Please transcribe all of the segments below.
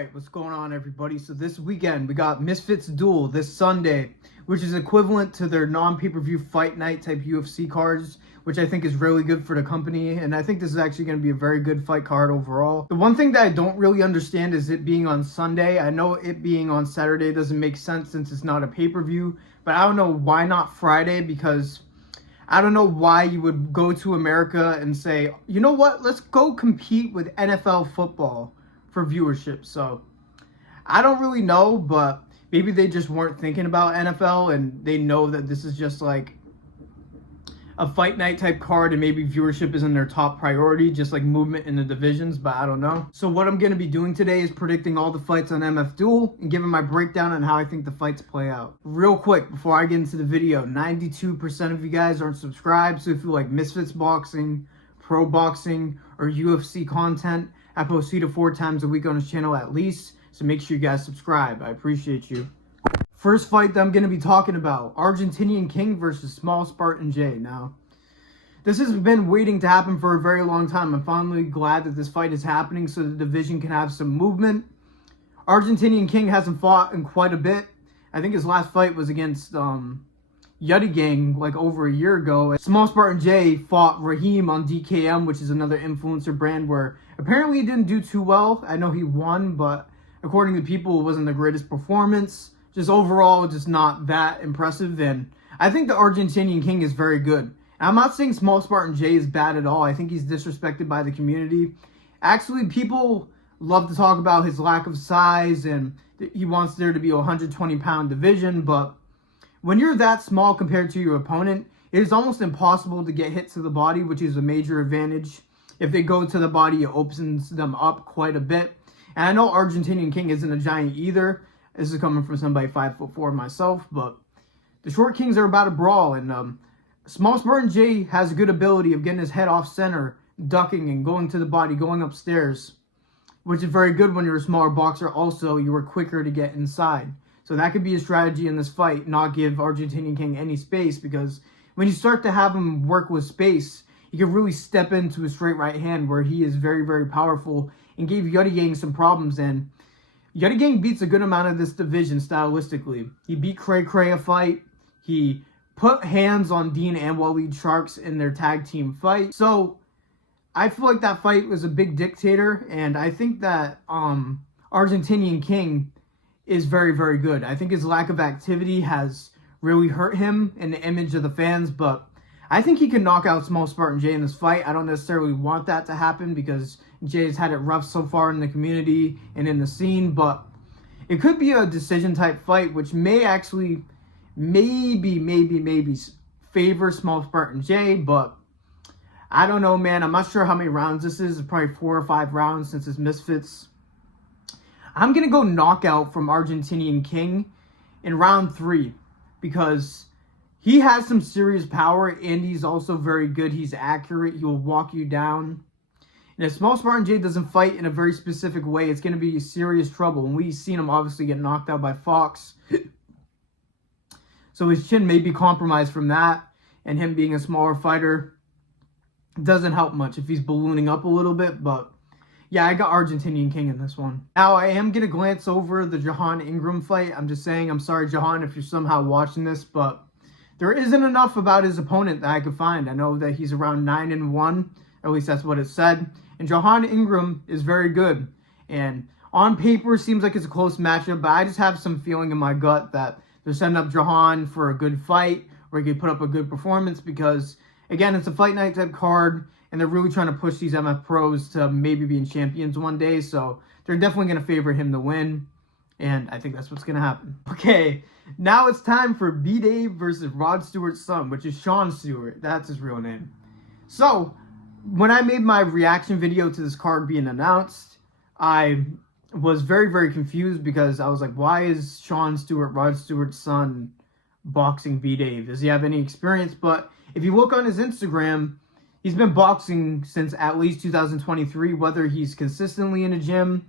Alright, what's going on, everybody? So this weekend we got Misfits Duel this Sunday, which is equivalent to their non-pay-per-view fight night type UFC cards, which I think is really good for the company, and I think this is actually going to be a very good fight card overall. The one thing that I don't really understand is it being on Sunday. I know it being on Saturday doesn't make sense since it's not a pay-per-view, but I don't know why not Friday, because I don't know why you would go to America and say, you know what, let's go compete with NFL football for viewership. So I don't really know, but maybe they just weren't thinking about NFL and they know that this is just like a fight night type card and maybe viewership isn't their top priority, just like movement in the divisions, but I don't know. So what I'm going to be doing today is predicting all the fights on MF Duel and giving my breakdown on how I think the fights play out. Real quick, before I get into the video, 92% of you guys aren't subscribed, so if you like Misfits boxing, pro boxing, or UFC content, I post 3 to 4 times a week on this channel at least, so make sure you guys subscribe. I appreciate you. First fight that I'm going to be talking about, Argentinian King versus Small Spartan J. Now, this has been waiting to happen for a very long time. I'm finally glad that this fight is happening so the division can have some movement. Argentinian King hasn't fought in quite a bit. I think his last fight was against Yuddy Gang like over a year ago. Small Spartan J fought Raheem on DKM, which is another influencer brand where apparently he didn't do too well. I know he won, but according to people, it wasn't the greatest performance. Just overall, just not that impressive. And I think the Argentinian King is very good. And I'm not saying Small Spartan J is bad at all. I think he's disrespected by the community. Actually, people love to talk about his lack of size and he wants there to be a 120-pound division, but when you're that small compared to your opponent, it is almost impossible to get hit to the body, which is a major advantage. If they go to the body, it opens them up quite a bit. And I know Argentinian King isn't a giant either. This is coming from somebody 5'4" myself, but the short kings are about to brawl, and Small Spartan J has a good ability of getting his head off center, ducking and going to the body, going upstairs, which is very good when you're a smaller boxer. Also, you are quicker to get inside. So that could be a strategy in this fight, not give Argentinian King any space, because when you start to have him work with space, he can really step into a straight right hand where he is very, very powerful and gave Yuddy Gang some problems. And Yuddy Gang beats a good amount of this division stylistically. He beat Cray Cray a fight. He put hands on Dean and Waleed Sharks in their tag team fight. So I feel like that fight was a big dictator, and I think that Argentinian King is very, very good. I think his lack of activity has really hurt him in the image of the fans, but I think he can knock out Small Spartan J in this fight. I don't necessarily want that to happen because Jay's had it rough so far in the community and in the scene, but it could be a decision type fight, which may actually maybe favor Small Spartan J, but I don't know, man. I'm not sure how many rounds this is. It's probably 4 or 5 rounds since it's Misfits. I'm going to go knockout from Argentinian King in round 3 because he has some serious power and he's also very good. He's accurate. He will walk you down. And if Small Spartan J doesn't fight in a very specific way, it's going to be serious trouble. And we've seen him obviously get knocked out by Fox. So his chin may be compromised from that. And him being a smaller fighter doesn't help much if he's ballooning up a little bit, but yeah, I got Argentinian King in this one. Now, I am going to glance over the Jahan Ingram fight. I'm just saying, I'm sorry, Jahan, if you're somehow watching this, but there isn't enough about his opponent that I could find. I know that he's around 9-1, at least that's what it said. And Jahan Ingram is very good. And on paper, seems like it's a close matchup, but I just have some feeling in my gut that they're setting up Jahan for a good fight, where he could put up a good performance because, again, it's a fight night type card, and they're really trying to push these MF pros to maybe being champions one day. So they're definitely going to favor him to win. And I think that's what's going to happen. Okay, now it's time for B-Dave versus Rod Stewart's son, which is Sean Stewart. That's his real name. So when I made my reaction video to this card being announced, I was very, very confused because I was like, why is Sean Stewart, Rod Stewart's son, boxing B-Dave? Does he have any experience? But if you look on his Instagram, he's been boxing since at least 2023, whether he's consistently in the gym,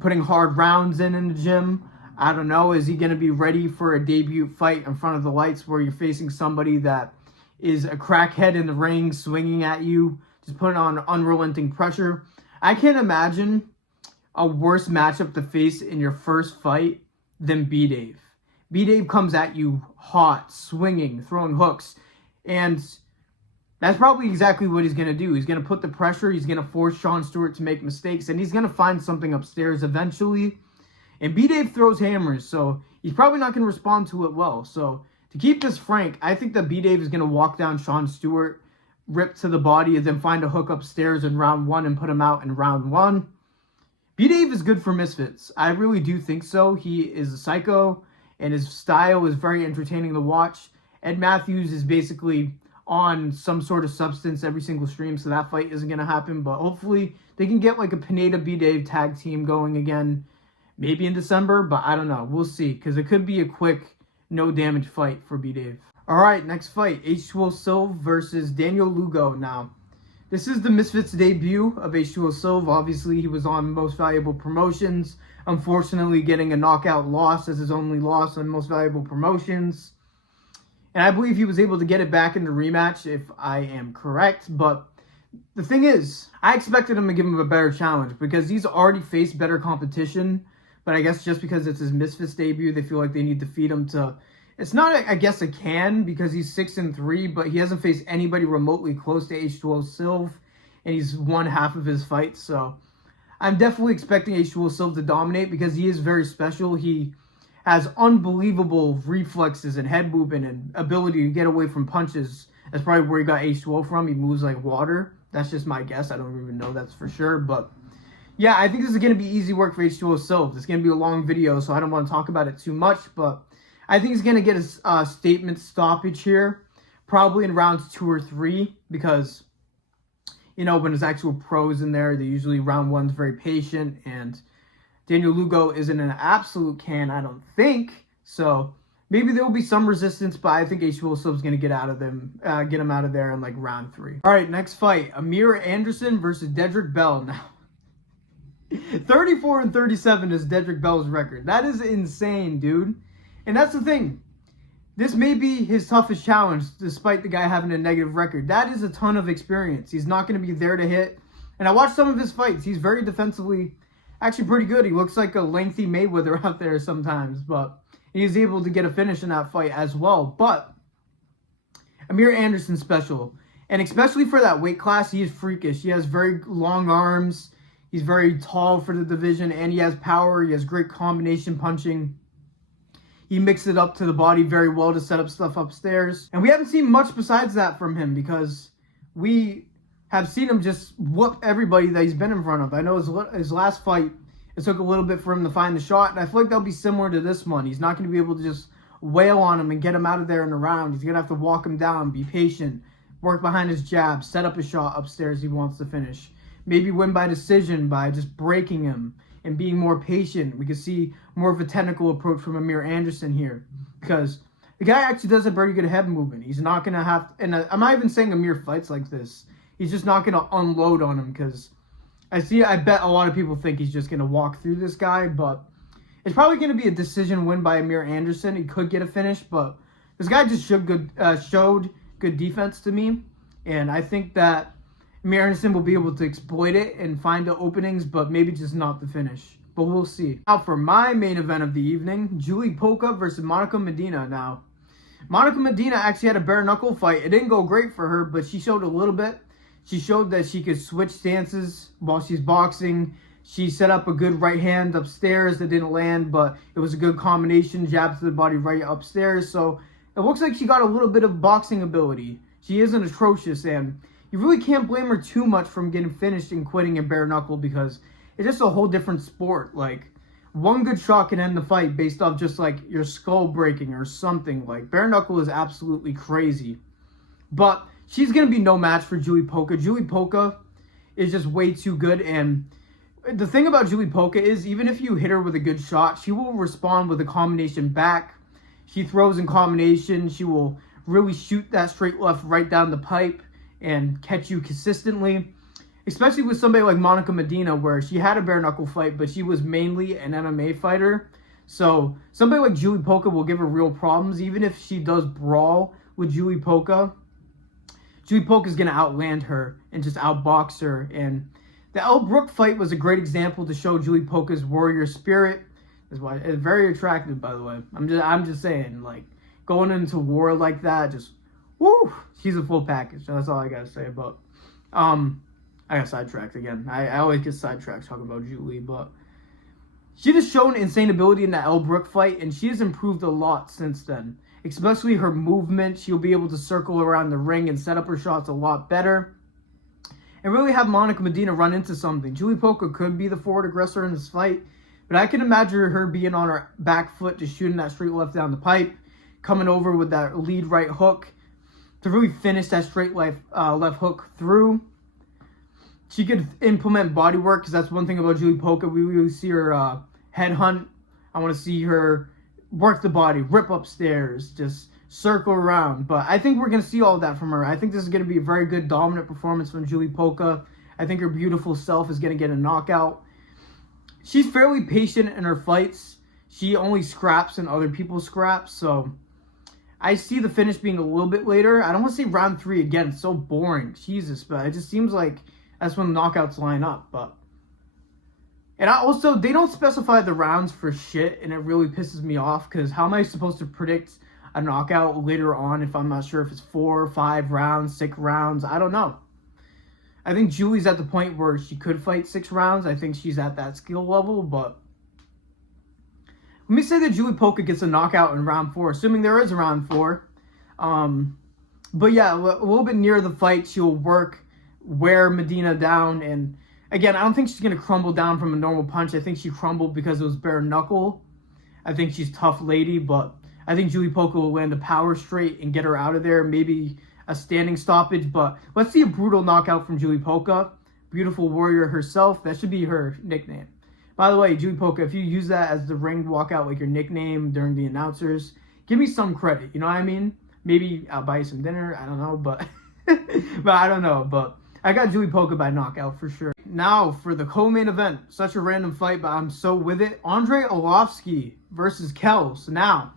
putting hard rounds in the gym. I don't know. Is he going to be ready for a debut fight in front of the lights where you're facing somebody that is a crackhead in the ring, swinging at you, just putting on unrelenting pressure? I can't imagine a worse matchup to face in your first fight than B-Dave. B-Dave comes at you hot, swinging, throwing hooks, and that's probably exactly what he's going to do. He's going to put the pressure, he's going to force Sean Stewart to make mistakes, and he's going to find something upstairs eventually. And B-Dave throws hammers, so he's probably not going to respond to it well. So to keep this frank, I think that B-Dave is going to walk down Sean Stewart, rip to the body, and then find a hook upstairs in round 1 and put him out in round 1. B-Dave is good for Misfits. I really do think so. He is a psycho, and his style is very entertaining to watch. Ed Matthews is basically on some sort of substance every single stream, so that fight isn't going to happen. But hopefully they can get like a Pineda B-Dave tag team going again, maybe in December, but I don't know. We'll see, because it could be a quick, no-damage fight for B-Dave. All right, next fight, H2O Silv versus Daniel Lugo. Now, this is the Misfits debut of H2O Silv. Obviously, he was on Most Valuable Promotions, unfortunately getting a knockout loss as his only loss on Most Valuable Promotions. And I believe he was able to get it back in the rematch, if I am correct. But the thing is, I expected him to give him a better challenge because he's already faced better competition. But I guess just because it's his Misfits debut, they feel like they need to feed him to... It's not, I guess, a can because he's 6-3, but he hasn't faced anybody remotely close to H2O Silv, and he's won half of his fights. So I'm definitely expecting H2O Silv to dominate because he is very special. He has unbelievable reflexes and head movement and ability to get away from punches. That's probably where he got H2O from. He moves like water. That's just my guess. I don't even know that's for sure, but yeah, I think this is going to be easy work for H2O Silv. It's going to be a long video, so I don't want to talk about it too much, but I think he's going to get a statement stoppage here, probably in rounds 2 or 3, because, you know, when there's actual pros in there, they usually round 1's very patient, and Daniel Lugo isn't an absolute can, I don't think, so maybe there will be some resistance, but I think H2O Silv's going to get him out of there in, like, round 3. All right, next fight, Amir Anderson versus Dedrick Bell. Now, 34-37 is Dedrick Bell's record. That is insane, dude. And that's the thing. This may be his toughest challenge, despite the guy having a negative record. That is a ton of experience. He's not going to be there to hit. And I watched some of his fights. He's very defensively, actually pretty good. He looks like a lengthy Mayweather out there sometimes. But he's able to get a finish in that fight as well. But Amir Anderson's special. And especially for that weight class, he is freakish. He has very long arms. He's very tall for the division, and he has power. He has great combination punching. He mixed it up to the body very well to set up stuff upstairs. And we haven't seen much besides that from him because we have seen him just whoop everybody that he's been in front of. I know his last fight, it took a little bit for him to find the shot, and I feel like that'll be similar to this one. He's not going to be able to just wail on him and get him out of there in a round. He's going to have to walk him down, be patient, work behind his jab, set up a shot upstairs he wants to finish. Maybe win by decision by just breaking him and being more patient. We could see more of a technical approach from Amir Anderson here because the guy actually does a very good head movement. He's not going to have... And I'm not even saying Amir fights like this. He's just not going to unload on him because I bet a lot of people think he's just going to walk through this guy, but it's probably going to be a decision win by Amir Anderson. He could get a finish, but this guy just showed good defense to me, and I think that Amir Anderson will be able to exploit it and find the openings, but maybe just not the finish. But we'll see. Now for my main event of the evening, Julie Polka versus Monica Medina. Now, Monica Medina actually had a bare knuckle fight. It didn't go great for her, but she showed a little bit. She showed that she could switch stances while she's boxing. She set up a good right hand upstairs that didn't land, but it was a good combination, jab to the body right upstairs. So it looks like she got a little bit of boxing ability. She isn't atrocious, and you really can't blame her too much from getting finished and quitting in bare knuckle because it's just a whole different sport. Like, one good shot can end the fight based off just like your skull breaking or something. Like, bare knuckle is absolutely crazy. But she's going to be no match for Julie Polka. Julie Polka is just way too good. And the thing about Julie Polka is even if you hit her with a good shot, she will respond with a combination back. She throws in combination. She will really shoot that straight left right down the pipe and catch you consistently, especially with somebody like Monica Medina, where she had a bare knuckle fight, but she was mainly an MMA fighter. So somebody like Julie Polka will give her real problems, even if she does brawl with Julie Polka. Julie Polka is going to outland her and just outbox her, and The Elle Brook fight was a great example to show Julie Polka's warrior spirit. Is why it's very attractive, by the way. I'm just saying, like, going into war like that, just woo, she's a full package. That's all I gotta say. But I got sidetracked again. I always get sidetracked talking about Julie, but she just shown insane ability in that Elle Brook fight, and she has improved a lot since then. Especially her movement. She'll be able to circle around the ring and set up her shots a lot better. And really have Monica Medina run into something. Julie Polka could be the forward aggressor in this fight, but I can imagine her being on her back foot, just shooting that straight left down the pipe, coming over with that lead right hook to really finish that straight left hook through. She could implement body work, because that's one thing about Julie Polka. We really see her head hunt. I want to see her work the body, rip upstairs, just circle around. But I think we're going to see all of that from her. I think this is going to be a very good dominant performance from Julie Polka. I think her beautiful self is going to get a knockout. She's fairly patient in her fights. She only scraps and other people scraps. So I see the finish being a little bit later. I don't want to say round 3 again. It's so boring. Jesus. But it just seems like that's when the knockouts line up. And they don't specify the rounds for shit. And it really pisses me off. Because how am I supposed to predict a knockout later on if I'm not sure if it's 4 or 5 rounds, 6 rounds? I don't know. I think Julie's at the point where she could fight 6 rounds. I think she's at that skill level, but let me say that Julie Polka gets a knockout in round 4, assuming there is a round 4. But yeah, a little bit near the fight, she'll wear Medina down, and again, I don't think she's going to crumble down from a normal punch. I think she crumbled because it was bare knuckle. I think she's a tough lady, but I think Julie Polka will land a power straight and get her out of there. Maybe a standing stoppage, but let's see a brutal knockout from Julie Polka. Beautiful warrior herself. That should be her nickname. By the way, Julie Polka, if you use that as the ring walkout, like your nickname during the announcers, give me some credit. You know what I mean? Maybe I'll buy you some dinner. I don't know, but but I don't know. But I got Julie Polka by knockout for sure. Now for the co-main event. Such a random fight, but I'm so with it. Andrei Arlovski versus Kells. Now,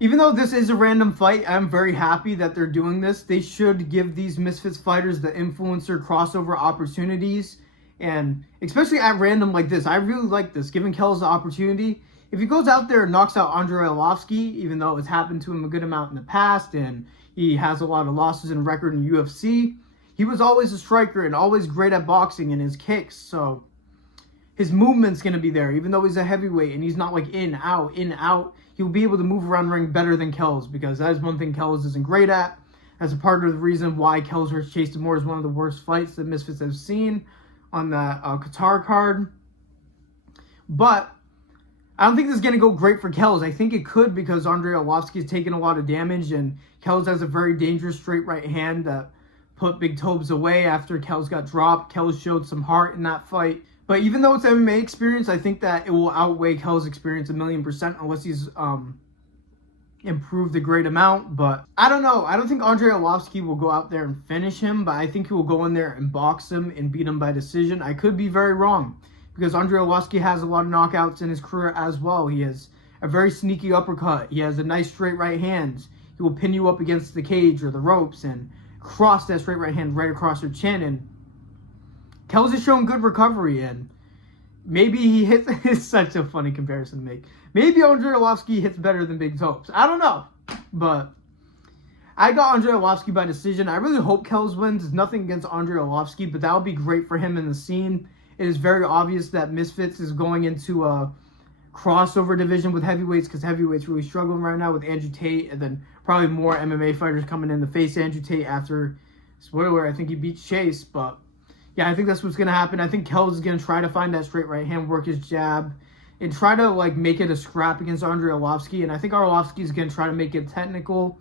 even though this is a random fight, I'm very happy that they're doing this. They should give these Misfits fighters the influencer crossover opportunities. And especially at random like this. I really like this, giving Kells the opportunity. If he goes out there and knocks out Andrei Arlovski, even though it's happened to him a good amount in the past, and he has a lot of losses in record in UFC, he was always a striker and always great at boxing and his kicks. So his movement's going to be there, even though he's a heavyweight and he's not like in, out. He'll be able to move around the ring better than Kells, because that is one thing Kells isn't great at. That's a part of the reason why Kells vs. Chase Demore is one of the worst fights that Misfits have seen on that Qatar card. But I don't think this is going to go great for Kells. I think it could, because Andrei Arlovski has taken a lot of damage, and Kells has a very dangerous straight right hand that put Big Tobes away after Kells got dropped. Kells showed some heart in that fight. But even though it's MMA experience, I think that it will outweigh Kells' experience 1,000,000%, unless he's improved a great amount. But I don't know. I don't think Andrei Arlovski will go out there and finish him, but I think he will go in there and box him and beat him by decision. I could be very wrong, because Andrei Arlovski has a lot of knockouts in his career as well. He has a very sneaky uppercut. He has a nice straight right hand. He will pin you up against the cage or the ropes and cross that straight right hand right across your chin. And Kells has shown good recovery, and maybe he hits. It's such a funny comparison to make. Maybe Andrei Arlovski hits better than Big Topes. I don't know, but I got Andrei Arlovski by decision. I really hope Kells wins. There's nothing against Andrei Arlovski, but that would be great for him in the scene. It is very obvious that Misfits is going into a crossover division with heavyweights, because heavyweights really struggling right now with Andrew Tate, and then probably more MMA fighters coming in to face Andrew Tate after, spoiler, I think he beats Chase. But yeah, I think that's what's going to happen. I think Kells is going to try to find that straight right hand, work his jab, and try to like make it a scrap against Andrei Arlovski. And I think Arlovski is going to try to make it technical.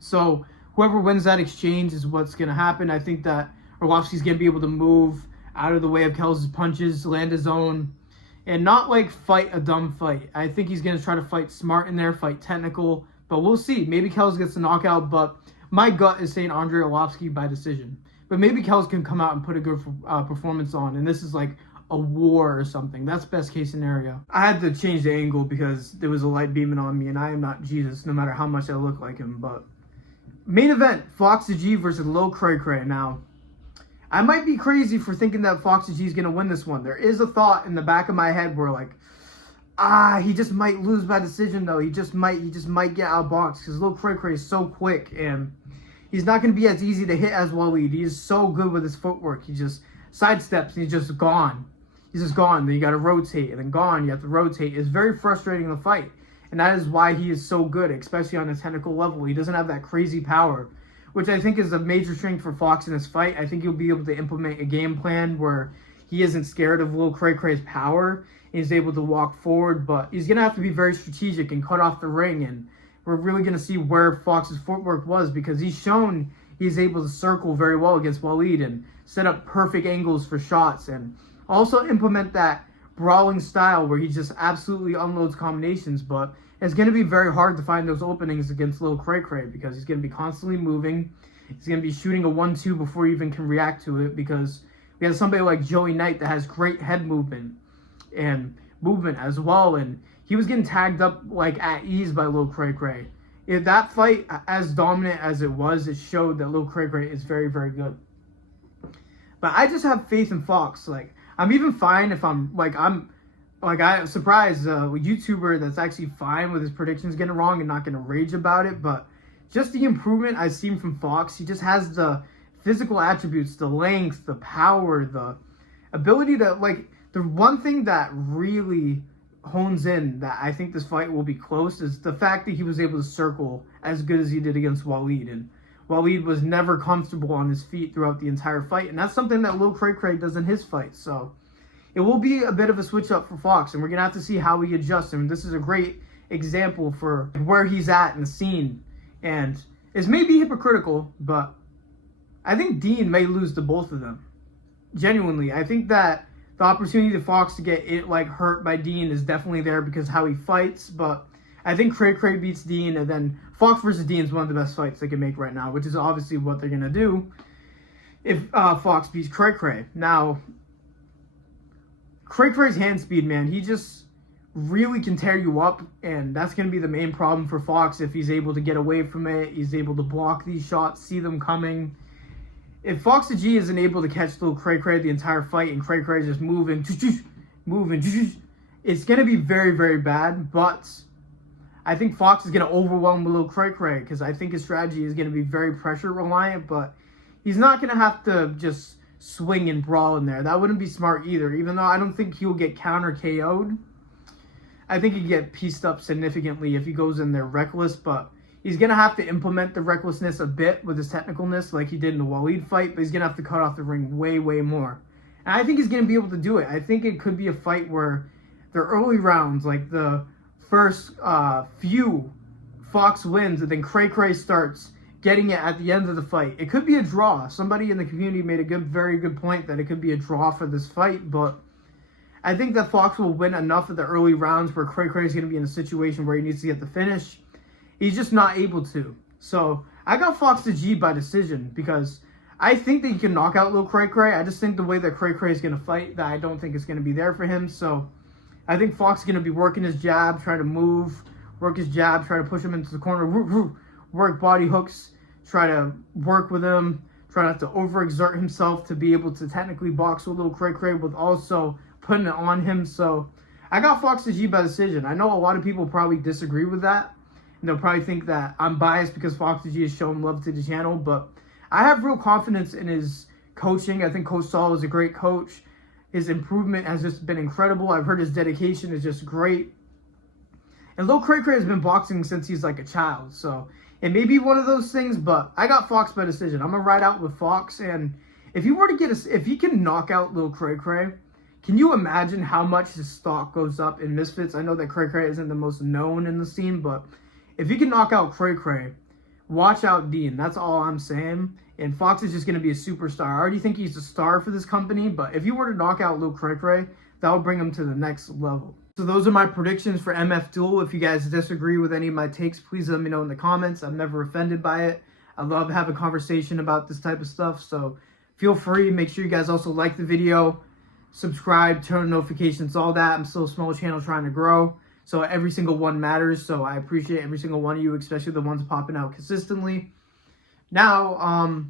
So whoever wins that exchange is what's going to happen. I think that Arlovski's going to be able to move out of the way of Kells' punches, land his own, and not like fight a dumb fight. I think he's going to try to fight smart in there, fight technical. But we'll see. Maybe Kells gets a knockout, but my gut is saying Andrei Arlovski by decision. But maybe Kells can come out and put a good performance on, and this is like a war or something. That's best case scenario. I had to change the angle because there was a light beaming on me, and I am not Jesus, no matter how much I look like him. But main event, Foxy G versus Lil Cray Cray. Now, I might be crazy for thinking that Fox G is going to win this one. There is a thought in the back of my head where like, he just might lose by decision though. He just might get outboxed because Lil Cray Cray is so quick and he's not going to be as easy to hit as Waleed. He is so good with his footwork. He just sidesteps and he's just gone. He's just gone. Then you got to rotate and then gone. You have to rotate. It's very frustrating to fight. And that is why he is so good, especially on a technical level. He doesn't have that crazy power, which I think is a major strength for Fox in this fight. I think he'll be able to implement a game plan where he isn't scared of Lil Cray Cray's power. He's able to walk forward, but he's going to have to be very strategic and cut off the ring. And we're really going to see where Fox's footwork was because he's shown he's able to circle very well against Waleed and set up perfect angles for shots and also implement that brawling style where he just absolutely unloads combinations. But it's going to be very hard to find those openings against Lil Cray Cray because he's going to be constantly moving. He's going to be shooting a 1-2 before he even can react to it because we have somebody like Joey Knight that has great head movement and movement as well, and he was getting tagged up like at ease by Lil Cray Cray. If that fight, as dominant as it was, it showed that Lil Cray Cray is very, very good. But I just have faith in Fox. Like, I'm even fine if I'm surprised a YouTuber that's actually fine with his predictions getting wrong and not going to rage about it. But just the improvement I've seen from Fox, he just has the physical attributes, the length, the power, the ability to like. The one thing that really hones in that I think this fight will be close is the fact that he was able to circle as good as he did against Waleed. And Waleed was never comfortable on his feet throughout the entire fight. And that's something that Lil Cray Cray does in his fight. So it will be a bit of a switch up for Fox. And we're going to have to see how he adjusts. And this is a great example for where he's at in the scene. And it's maybe hypocritical, but I think Dean may lose to both of them. Genuinely, I think that the opportunity to Fox to get hurt by Dean is definitely there because how he fights, but I think Cray Cray beats Dean, and then Fox versus Dean is one of the best fights they can make right now, which is obviously what they're gonna do if Fox beats Cray Cray. Now, Cray Cray's hand speed, man, he just really can tear you up, and that's gonna be the main problem for Fox if he's able to get away from it. He's able to block these shots, see them coming. If Fox G isn't able to catch Lil Cray Cray the entire fight and Cray Cray is just moving, it's going to be very, very bad. But I think Fox is going to overwhelm Lil Cray Cray because I think his strategy is going to be very pressure reliant. But he's not going to have to just swing and brawl in there. That wouldn't be smart either, even though I don't think he'll get counter KO'd. I think he'd get pieced up significantly if he goes in there reckless, but he's going to have to implement the recklessness a bit with his technicalness like he did in the Waleed fight, but he's going to have to cut off the ring way, way more. And I think he's going to be able to do it. I think it could be a fight where the early rounds, like the first few, Fox wins, and then Cray Cray starts getting it at the end of the fight. It could be a draw. Somebody in the community made a very good point that it could be a draw for this fight, but I think that Fox will win enough of the early rounds where Cray Cray is going to be in a situation where he needs to get the finish. He's just not able to. So I got Fox to G by decision because I think that he can knock out Lil Cray Cray. I just think the way that Cray Cray is going to fight, that I don't think it's going to be there for him. So I think Fox is going to be working his jab, trying to move, work his jab, try to push him into the corner, work body hooks, try to work with him, try not to overexert himself to be able to technically box with Lil Cray Cray with also putting it on him. So I got Fox to G by decision. I know a lot of people probably disagree with that. They'll probably think that I'm biased because Fox G has shown love to the channel, but I have real confidence in his coaching. I think Coach Saul is a great coach. His improvement has just been incredible. I've heard his dedication is just great. And Lil Cray Cray has been boxing since he's like a child, so it may be one of those things, but I got Fox by decision. I'm gonna ride out with Fox, and if he were to if he can knock out Lil Cray Cray, can you imagine how much his stock goes up in Misfits? I know that Cray Cray isn't the most known in the scene, but if he can knock out Cray Cray, watch out Dean. That's all I'm saying. And Fox is just going to be a superstar. I already think he's a star for this company, but if he were to knock out Lil Cray Cray, that would bring him to the next level. So those are my predictions for MF Duel. If you guys disagree with any of my takes, please let me know in the comments. I'm never offended by it. I love having a conversation about this type of stuff, so feel free. Make sure you guys also like the video, subscribe, turn on notifications, all that. I'm still a small channel trying to grow. So every single one matters. So I appreciate every single one of you, especially the ones popping out consistently. Now,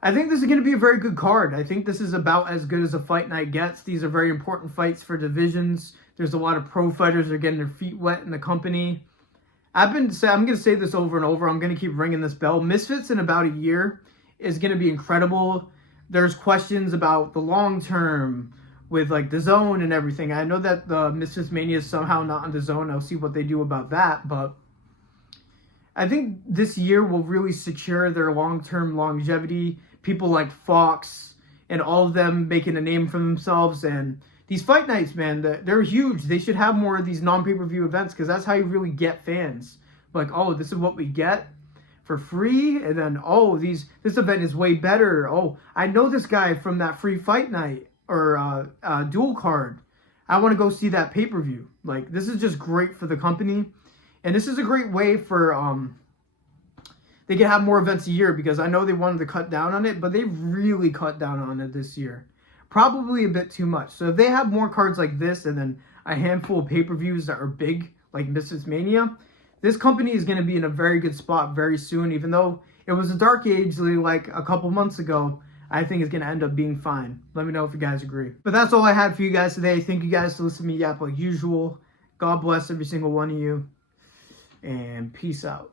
I think this is going to be a very good card. I think this is about as good as a fight night gets. These are very important fights for divisions. There's a lot of pro fighters that are getting their feet wet in the company. I'm going to say this over and over. I'm going to keep ringing this bell. Misfits in about a year is going to be incredible. There's questions about the long term with like the zone and everything. I know that the Misfits Mania is somehow not on the zone. I'll see what they do about that, but I think this year will really secure their long-term longevity. People like Fox and all of them making a name for themselves. And these fight nights, man, they're huge. They should have more of these non-pay-per-view events because that's how you really get fans. Like, oh, this is what we get for free. And then, oh, this event is way better. Oh, I know this guy from that free fight night or Duel card. I want to go see that pay-per-view. Like, this is just great for the company. And this is a great way for, they can have more events a year because I know they wanted to cut down on it, but they've really cut down on it this year. Probably a bit too much. So if they have more cards like this and then a handful of pay-per-views that are big, like Misfits Mania, this company is going to be in a very good spot very soon. Even though it was a dark age like a couple months ago, I think it's going to end up being fine. Let me know if you guys agree. But that's all I had for you guys today. Thank you guys for listening to me yap like usual. God bless every single one of you. And peace out.